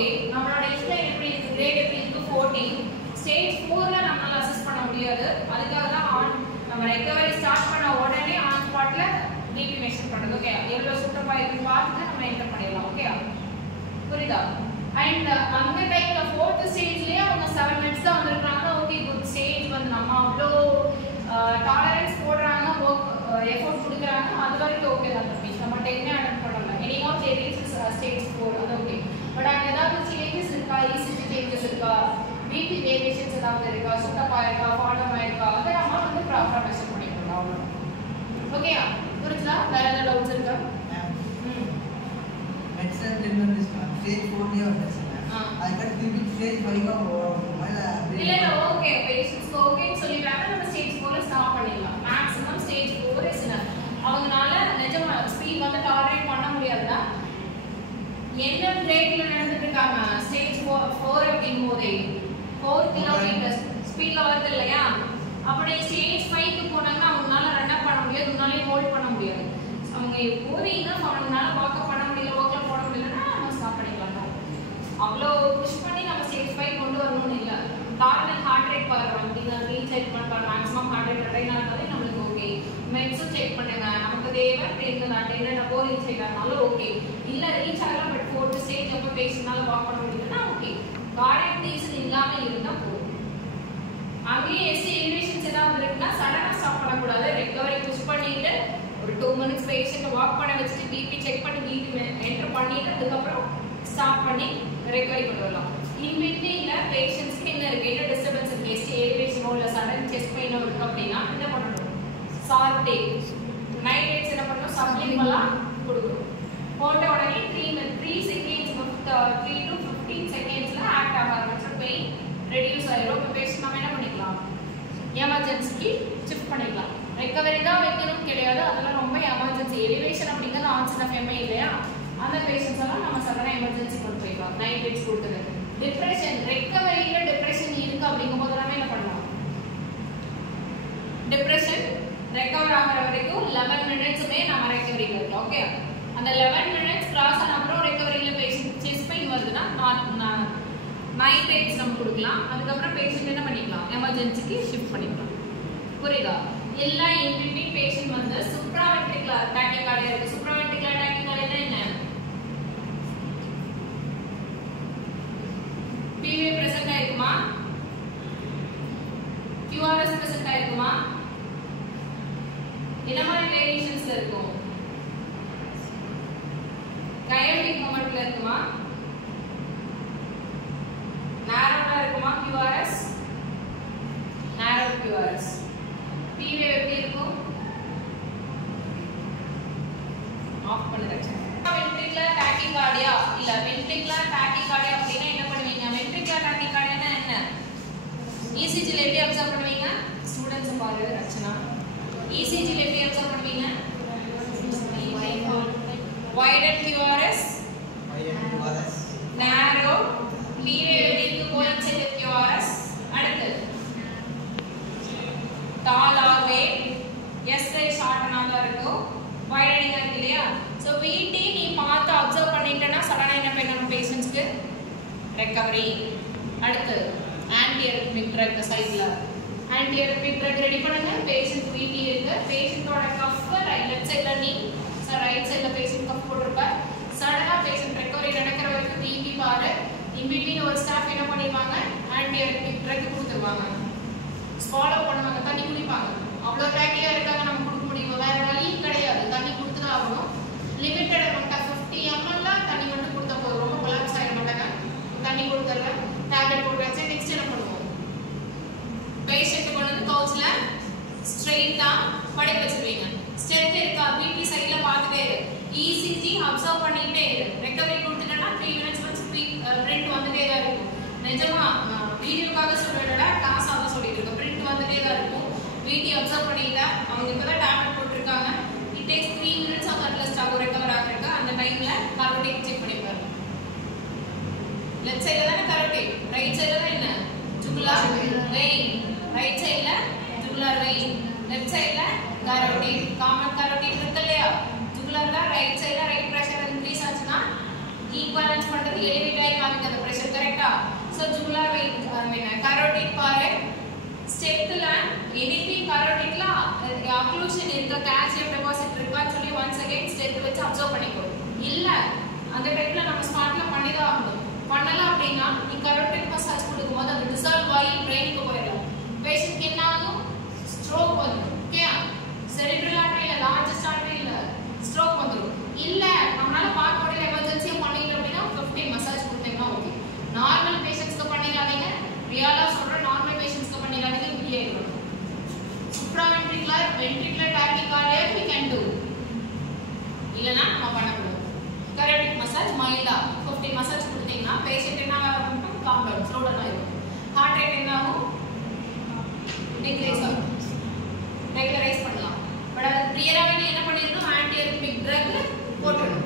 Okay நம்மளோட explain எப்படி இருக்கு கிரேட் எப்படி இருக்கு 14 ஸ்டேஜ் 4ல நம்மளால அசஸ் பண்ண முடியாது அதுக்காக தான் நம்ம ரெக்கவரி ஸ்டார்ட் பண்ண உடனே ஆன் ஸ்பாட்ல டிபி மெஷர் பண்றது ஓகே எவ்வளவு சூட்டபா இருக்குன்னு பார்த்து நம்ம என்டர் பண்ணிடலாம் ஓகே புரியுதா அண்ட் அந்த டைம்ல 4th ஸ்டேஜ்லயே அவங்க 7 மினிட்ஸ் தான் வந்திருக்காங்க ஓகே குட் ஸ்டேஜ் வந்து நம்ம அவ்வளோ டாலரன்ஸ் போடுறாங்க எஃபோர்ட் கொடுக்குறாங்க அது வரைக்கும் ஓகே தான் தம்பி நம்ம 10 அட்டெண்ட் பண்ணல எனிமோ ரீச்சஸ் ஸ்டேஜ் 4 அது ஓகே பட் அங்க ஏதாவது சேஞ்சஸ் இருக்கா இசிஜி சேஞ்சஸ் இருக்கா பிபி வேரியேஷன்ஸ் ஏதாவது இருக்கா சூட்டபா இருக்கா ஃபார்மா இருக்கா அதை நம்ம வந்து ப்ராப்பரா மெஷர் பண்ணிக்கலாம் அவ்வளோ ஓகேயா புரியுதா வேற ஏதாவது டவுட்ஸ் இருக்கா மெடிசன் வந்து ஸ்டேஜ் 4 ல வந்துச்சு அதுக்கு திருப்பி ஸ்டேஜ் 5 மேல இல்ல ஓகே பேஷண்ட்ஸ் ஓகேன்னு சொல்லிட்டாங்க நம்ம ஸ்டேஜ் 4 ல ஸ்டாப் பண்ணிடலாம் மேக்ஸिमम ஸ்டேஜ் 4 இஸ் இனஃப் அவங்கனால நிஜமா ஸ்பீட் வந்து டாலரேட் பண்ண முடியாதுடா என்ன ரேட்ல நடந்துட்டு இருக்காங்க ஸ்டேஜ் 4 அப்படிங்கும்போதே 4 கிலோமீட்டர் ஸ்பீட்ல வருது இல்லையா அப்படி ஸ்டேஜ் 5 க்கு போனாங்கன்னா அவங்கனால ரன் அப் பண்ண முடியாது உன்னாலே ஹோல்ட் பண்ண முடியாது அவங்க போறீங்கன்னா அவங்கனால வாக் பண்ண முடியல வாக்ல போட முடியலன்னா நம்ம ஸ்டாப் பண்ணிக்கலாம் அவ்வளோ புஷ் பண்ணி நம்ம ஸ்டேஜ் 5 கொண்டு வரணும்னு இல்லை நார்மல் ஹார்ட் ரேட் பாருங்க நீங்கள் ரீசெட் பண்ணுற மேக்ஸிமம் ஹார்ட் ரேட் அடையினாலே நம்மளுக்கு ஓகே மெட்ஸும் செக் பண்ணுங்க நமக்கு தேவை என்ன போ ரீச் ஆகிட்டாலும் ஓகே இல்லை ரீச் ஆகலாம் பட் 4th ஸ்டேஜ் அப்போ பேசினால வாக் பண்ண முடியலன்னா ஓகே கார்டியக் ரீசன் இல்லாமல் இருந்தால் போதும் அங்கேயே எஸ்டி எலிவேஷன்ஸ் ஏதாவது இருக்குன்னா சடனாக ஸ்டாப் பண்ணக்கூடாது ரெக்கவரி புஷ் பண்ணிட்டு ஒரு 2 மினிட்ஸ் பேஷண்ட் வாக் பண்ண வச்சுட்டு பிபி செக் பண்ணி பிபி என்டர் பண்ணிட்டு அதுக்கப்புறம் ஸ்டாப் பண்ணி ரெக்கவரி கொண்டு வரலாம் இன் பிட்வீன்ல பேஷண்ட்ஸ்க்கு என்ன இருக்கு என்ன டிஸ்டர்பன்ஸ் இருக்கு எஸ்டி எலிவேஷனோ இல்லை சடன் செஸ்ட் பெயினோ இருக்கு அப்படின்னா என்ன பண்ணணும் சார்டே நைட்ரேட்ஸ் என்ன பண்ணணும் சப்ளிமெல்லாம் கொடுக்கணும் போட்ட உடனே 3 செகண்ட்ஸ் 3 to 15 செகண்ட்ஸ்ல ஆக்ட் ஆக ஆரம்பிச்சு பெயின் ரெடியூஸ் ஆயிரும் இப்போ பேஷண்ட் நம்ம என்ன பண்ணிக்கலாம் எமர்ஜென்சிக்கு ஷிஃப்ட் பண்ணிக்கலாம் ரெக்கவரி தான் வைக்கணும் கிடையாது அதெல்லாம் ரொம்ப எமர்ஜென்சி எலிவேஷன் அப்படிங்கிறது ஆன்சர் ஆஃப் எம்ஐ இல்லையா அந்த பேஷண்ட்ஸ் எல்லாம் நம்ம சடனா எமர்ஜென்சி கொண்டு போய்க்கலாம் நைட்ரேட்ஸ் கொடுத்தது டிப்ரெஷன் ரெக்கவரியில டிப்ரெஷன் இருக்கு அப்படிங்கும்போது எல்லாமே என்ன பண்ணலாம் டிப்ரெஷன் ரெக்கவர் ஆகிற வரைக்கும் 11 மினிட்ஸுமே நம்ம ரெக்கவரியில் இருக்கோம் ஓகே அந்த 11 மினிட்ஸ் கிராஸ் ஆன அப்புறம் ரெக்கவரியில் பேஷண்ட் செஸ்ட் பெயின் வருதுன்னா நைட்ரேட்ஸ் நம்ம கொடுக்கலாம் அதுக்கப்புறம் பேஷண்ட் என்ன பண்ணிக்கலாம் எமர்ஜென்சிக்கு ஷிஃப்ட் பண்ணிக்கலாம் புரியுதா எல்லா இன்பிட்வீன் பேஷண்ட் வந்து சுப்ராவென்ட்ரிகுலர் டாக்கிகார்டியா இருக்கு சுப்ராவென்ட்ரிகுலர் டாக்கிகார்டியா என்ன PVA present ஆயிருக்குமா QRS present ஆயிருக்குமா என்ன மாதிரி வேரியேஷன்ஸ்ல இருக்கும் கைனடிக் மொமெண்ட்ல இருக்குமா நாரோவா இருக்குமா QRS நாரோ QRS PVA எப்படி இருக்கும் ஆஃப் பண்ணுங்க வென்ட்ரிகுலர் டாக்கிகார்டியா இல்ல வென்ட்ரிகுலர் டாக்கிகார்டியா அப்படினா என்ன பண்ணுவீங்க வென்ட்ரிகுலர் டாக்கிகார்டியானா என்ன ECG ல எப்படி அப்சர்வ் பண்ணுவீங்க ஸ்டூடண்ட்ஸ் பாருங்க ரச்சனா ECG ல எப்படி அப்சர்வ் பண்ணுவீங்க widen QRS narrow PVA வெட்டிக்கு கோயின்சைட் வித் QRS அடுத்து tall or weight S ray ஷார்ட்டனா தான் இருக்கும் widening இருக்கு இல்லையா சோ VT நீ பார்த்து அப்சர்வ் பண்ணிட்டேன்னா சடனா என்ன பண்ணணும் பேஷண்ட்ஸ்க்கு ரெக்கவரி அடுத்து ஆன்டிஎரித்மிக் ட்ரக் சைடுல ஆன்டிஎரித்மிக் ட்ரக் ரெடி பண்ணுங்க பேஷண்ட் VT இருக்கு பேஷண்டோட கஃப் லெஃப்ட் சைடுல நீ ரைட் சைடுல பேஷண்ட் கஃப் போட்டுருப்பார் சடனா பேஷண்ட் ரெக்கவரி நடக்கிற வரைக்கும் VT பாரு இன் பிட்வீன் ஒரு ஸ்டாஃப் என்ன பண்ணிடுவாங்க ஆன்டிஎரித்மிக் ட்ரக் கொடுத்துருவாங்க ஃபாலோ பண்ணுவாங்க தண்ணி குடிப்பாங்க அவ்வளோ டாக்கியா இருக்காங்க நம்ம கொடுக்க முடியுமா வேற வழி கிடையாது தண்ணி கொடுத்து தான் ஆகணும் லிமிட்டட் அமௌண்ட் 50 ml தண்ணி மட்டும் கொடுத்தா போதும் ரொம்ப கொலாப்ஸ் ஆகிட மாட்டாங்க தண்ணி கொடுத்துறேன் டேப்லெட் போட்டு வச்சு நெக்ஸ்ட் என்ன பண்ணுவோம் பேஷண்ட் கொண்டு வந்து கவுச்ல ஸ்ட்ரெயிட்டா படுக்க வச்சிருவீங்க ஸ்டெப் இருக்கா பிபி சைடுல பார்த்துட்டே இரு ECG அப்சர்வ் பண்ணிட்டே இரு ரெக்கவரி கொடுத்துட்டேன்னா 3 மினிட்ஸ் வச்சு பிரிண்ட் வந்துட்டே தான் இருக்கும் நிஜமா வீடியோக்காக சொல்றேன்டா கிளாஸ் ஆக சொல்லிட்டு இருக்கேன் பிரிண்ட் வந்துட்டே தான் இருக்கும் VT அப்சர்வ் பண்ணிட்டா அவங்க இப்பதான் டேப்லெட் போட்டுருக்காங்க இட் டேக்ஸ் 3 மினிட்ஸ் ஆஃப் அட்லஸ்ட் ஆகும் ரெக்கவர் ஆகிறதுக்கு அந்த டைம்ல கரோட்டிக் செக் பண்ணி பாருங்க லெஃப்ட் சைடுல தான கரோட்டிக் ரைட் சைடுல தான் என்ன ஜுகுலார் வெயின் ரைட் சைடுல ஜுகுலார் வெயின் லெஃப்ட் சைடுல கரோட்டிக் காமன் கரோட்டிக் இருக்கு இல்லையா ஜுகுலார் தான் ரைட் சைடுல ரைட் பிரஷர் இன்க்ரீஸ் ஆச்சுன்னா ஈக்குவலன்ஸ் பண்றது எலிவேட் ஆகி காமிக்கிறது muscular vein, carotid பாரு ஸ்டெப்ல anything carotidல occlusion இருக்க calcium deposit இருக்கான்னு சொல்லி once again ஸ்டெப் வச்சு அப்சர்வ் பண்ணிக்கோ. இல்ல அந்த டைப்ல நம்ம ஸ்மார்ட்ல பண்ணி தான் ஆகணும். பண்ணல அப்படினா நீ carotid massage கொடுக்கும்போது அது டிசால்வ் ஆகி பிரெயினுக்கு போயிடும். பேஷண்ட்க்கு என்ன ஆகும்? ஸ்ட்ரோக் வரும். ஓகே? cerebral artery இல்ல largest artery இல்ல ஸ்ட்ரோக் வந்துரும். இல்ல நம்மளால பார்க்க முடியல எமர்ஜென்சியா பண்ணிட்டோம் அப்படினா 15 மசாஜ் கொடுத்தீங்கன்னா ஓகே. நார்மல் பேஷண்ட்ஸ்க்கு பண்ணிடாதீங்க. ரியலா சொல்ற நார்மல் பேஷண்ட்ஸ்க்கு பண்ணிடாதீங்க. இங்கே இருக்கணும். supraventricular ventricular tachycardia we can do. இல்லனா நம்ம பண்ணக்கூடாது. carotid massage மைல்டா 15 மசாஜ் கொடுத்தீங்கன்னா பேஷண்ட் என்ன ஆகும்? காம் டவுன் ஸ்லோ டவுன் ஆகும். ஹார்ட் ரேட் என்ன ஆகும்? டிக்ரீஸ் ஆகும். ரெகுலரைஸ் பண்ணலாம். பட் அது பிரியராவே என்ன பண்ணிரணும்? ஆன்டி அரித்மிக் ட்ரக் போட்டுறணும்.